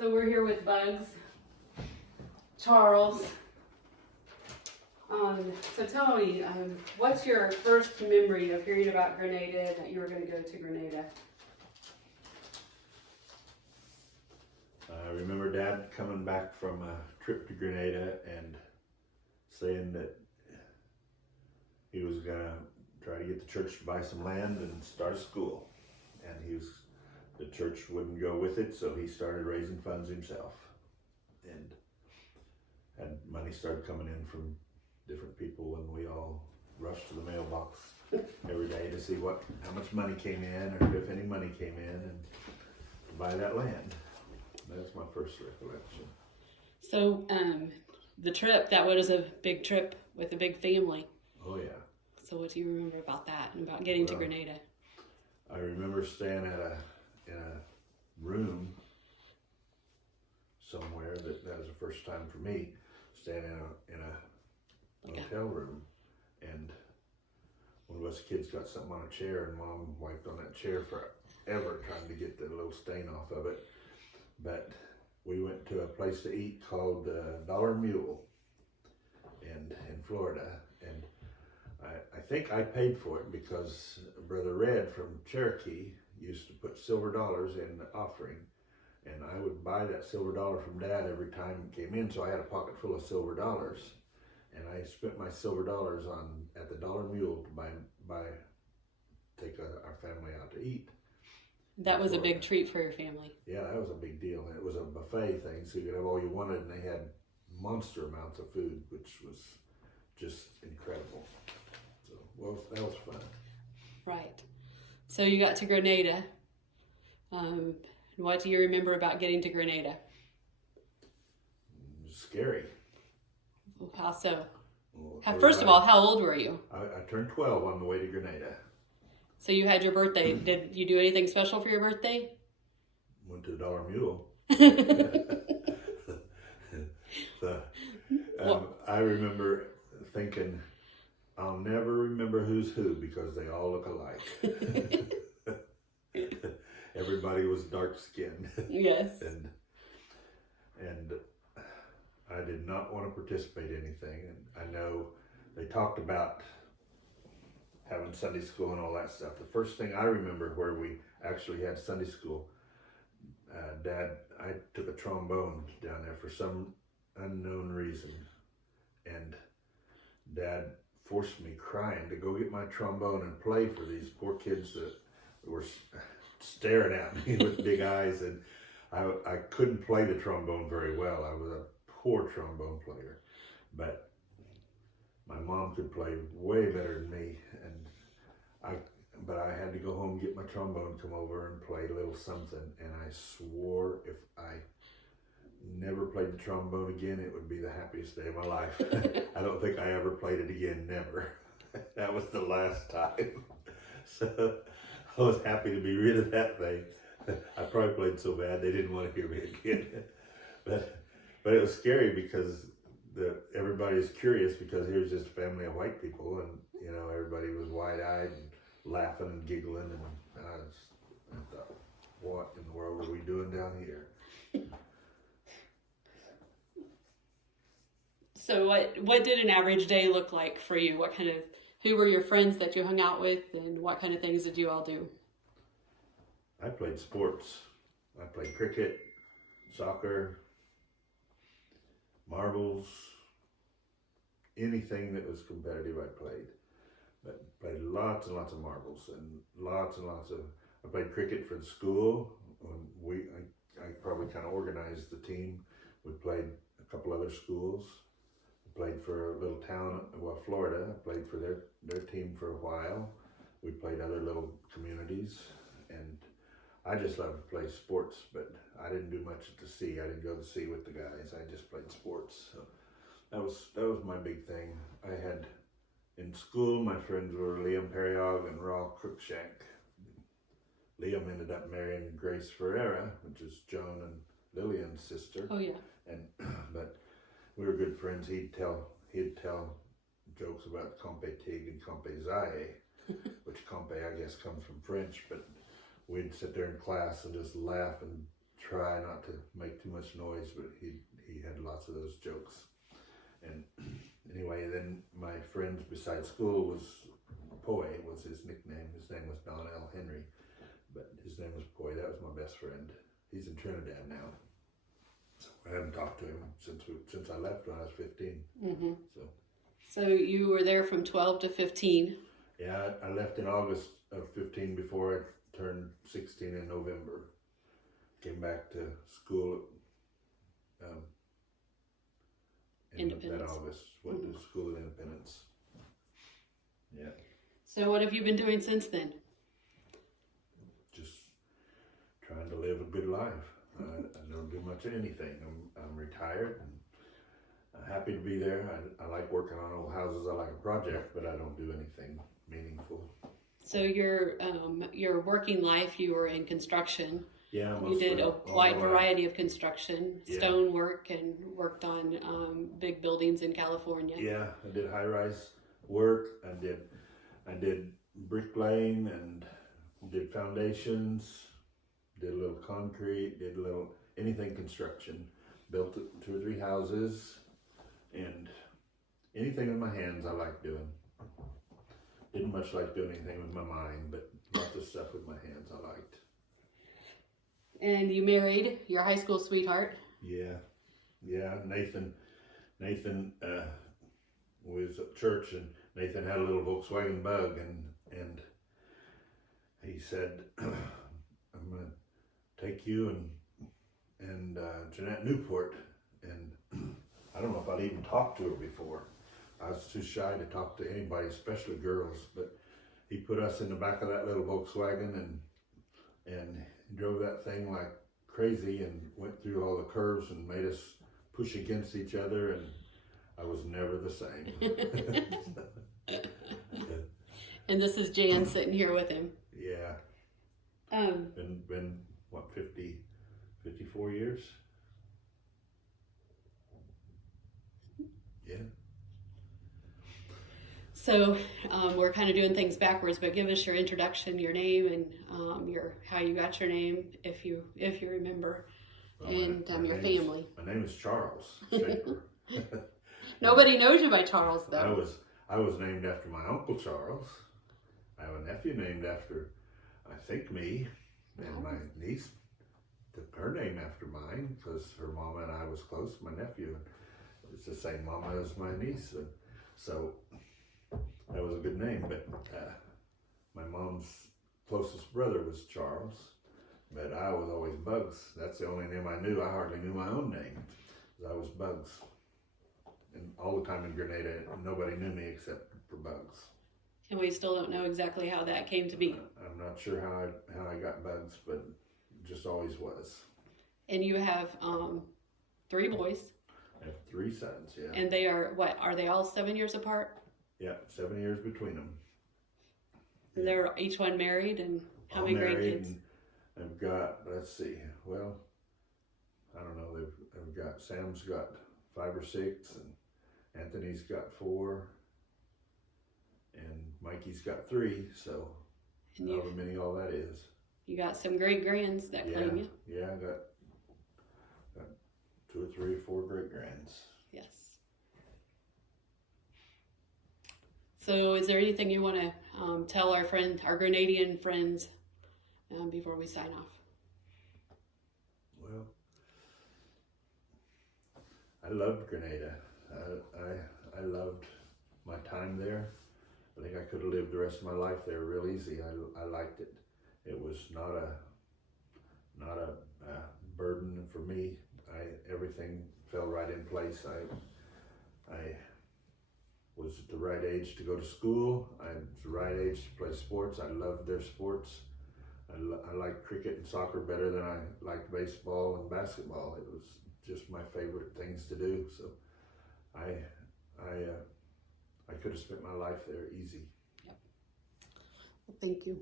So we're here with Bugs, Charles. So tell me, what's your first memory of hearing about Grenada, that you were going to go to Grenada? I remember Dad coming back from a trip to Grenada and saying that he was gonna try to get the church to buy some land and start a school. And the church wouldn't go with it, so he started raising funds himself. And had money started coming in from different people, and we all rushed to the mailbox every day to see how much money came in, or if any money came in, and to buy that land. That's my first recollection. So the trip, that was a big trip with a big family. Oh yeah. So what do you remember about that and about getting to Grenada? I remember staying in a room somewhere that was the first time for me, staying in a hotel room, and one of us kids got something on a chair, and Mom wiped on that chair forever trying to get the little stain off of it. But we went to a place to eat called Dollar Mule in Florida, and I think I paid for it because Brother Red from Cherokee used to put silver dollars in the offering, and I would buy that silver dollar from Dad every time it came in, so I had a pocket full of silver dollars, and I spent my silver dollars at the Dollar Mule to take our family out to eat. That was a big treat for your family. Yeah, that was a big deal. It was a buffet thing, so you could have all you wanted, and they had monster amounts of food, which was just incredible. So, well, that was fun. Right. So you got to Grenada. What do you remember about getting to Grenada? It was scary. How so? Well, First of all, how old were you? I turned 12 on the way to Grenada. So you had your birthday. Did you do anything special for your birthday? Went to the Dollar Mule. I remember thinking, I'll never remember who's who because they all look alike. Everybody was dark skinned. Yes. And I did not want to participate in anything. And I know they talked about having Sunday school and all that stuff. The first thing I remember where we actually had Sunday school, I took a trombone down there for some unknown reason, and Dad forced me crying to go get my trombone and play for these poor kids that were staring at me with big eyes, and I couldn't play the trombone very well. I was a poor trombone player, but my mom could play way better than me, but I had to go home and get my trombone, come over and play a little something, and I swore if I never played the trombone again, it would be the happiest day of my life. I don't think I ever played it again, never. That was the last time. So I was happy to be rid of that thing. I probably played so bad they didn't want to hear me again. But it was scary because everybody was curious because he was just a family of white people, and everybody was wide-eyed and laughing and giggling, and I thought, what in the world are we doing down here? So what did an average day look like for you? Who were your friends that you hung out with, and what kind of things did you all do? I played sports. I played cricket, soccer, marbles, anything that was competitive I played. But played lots and lots of marbles and lots of, I played cricket for the school. I probably kind of organized the team. We played a couple other schools. I played for a little town, Florida. I played for their team for a while. We played other little communities, and I just love to play sports, but I didn't do much at the sea. I didn't go to the sea with the guys. I just played sports. So that was my big thing. I had, in school, my friends were Liam Periog and Raw Cruikshank. Liam ended up marrying Grace Ferreira, which is Joan and Lillian's sister. Oh yeah. But we were good friends. He'd tell jokes about Compé Tig and Compé Zaye, which Compé I guess comes from French, but we'd sit there in class and just laugh and try not to make too much noise, but he had lots of those jokes. And anyway, then my friends besides school was Poy was his nickname. His name was Don L. Henry, but his name was Poy. That was my best friend. He's in Trinidad now. So I haven't talked to him since I left when I was 15. Mm-hmm. So So you were there from 12 to 15. yeah, I left in August of 15 before I turned 16 in November. Came back to school in that Independence. August. Went to School of Independence. Yeah, So what have you been doing since then? just trying to live a good life. I don't do much of anything. I'm retired and I'm happy to be there. I like working on old houses. I like a project, but I don't do anything meaningful. So your working life, you were in construction. Yeah, You did a all wide my life. variety of construction, Yeah. stone work, and worked on big buildings in California. Yeah, I did high rise work. I did bricklaying and did foundations. Did a little concrete. Did a little anything construction. Built 2 or 3 houses, and anything with my hands I like doing. Didn't much like doing anything with my mind, but lots of stuff with my hands I liked. And you married your high school sweetheart. Yeah, Nathan was at church, and Nathan had a little Volkswagen Bug, and he said, "I'm gonna take you and Jeanette Newport," and I don't know if I'd even talked to her before. I was too shy to talk to anybody, especially girls. But he put us in the back of that little Volkswagen and drove that thing like crazy and went through all the curves and made us push against each other, and I was never the same. And this is Jan sitting here with him. Yeah, been what, 54 years? Yeah. So we're kind of doing things backwards, but give us your introduction, your name, and your how you got your name, if you remember, Well, and my your name's- family. My name is Charles Shaper. Nobody knows you by Charles, though. I was named after my Uncle Charles. I have a nephew named after, I think, me, and my niece took her name after mine because her mama and I was close. My nephew, it's the same mama as my niece, and so that was a good name. But my mom's closest brother was Charles, but I was always Bugs. That's the only name I knew. I hardly knew my own name. I was Bugs. And all the time in Grenada, nobody knew me except for Bugs. And we still don't know exactly how that came to be. I'm not sure how I got Bugs, but it just always was. And you have 3 boys, I have 3 sons, yeah. and they are they all 7 years apart? Yeah, 7 years between them. And they're each one married, and how All many married, grandkids? and I've got, let's see, well, I don't know, I've got, Sam's got 5 or 6, and Anthony's got 4, and Mikey's got 3, so And however many all that is. you got some great grands that claim you. Yeah, I got 2 or 3 or 4 great grands. Yes. So is there anything you want to tell our Grenadian friends before we sign off? Well, I loved Grenada. I loved my time there. I think I could have lived the rest of my life there real easy. I liked it. It was not a burden for me. Everything fell right in place. I was at the right age to go to school. I was the right age to play sports. I loved their sports. I liked cricket and soccer better than I liked baseball and basketball. It was just my favorite things to do. So I could have spent my life there easy. Well, thank you.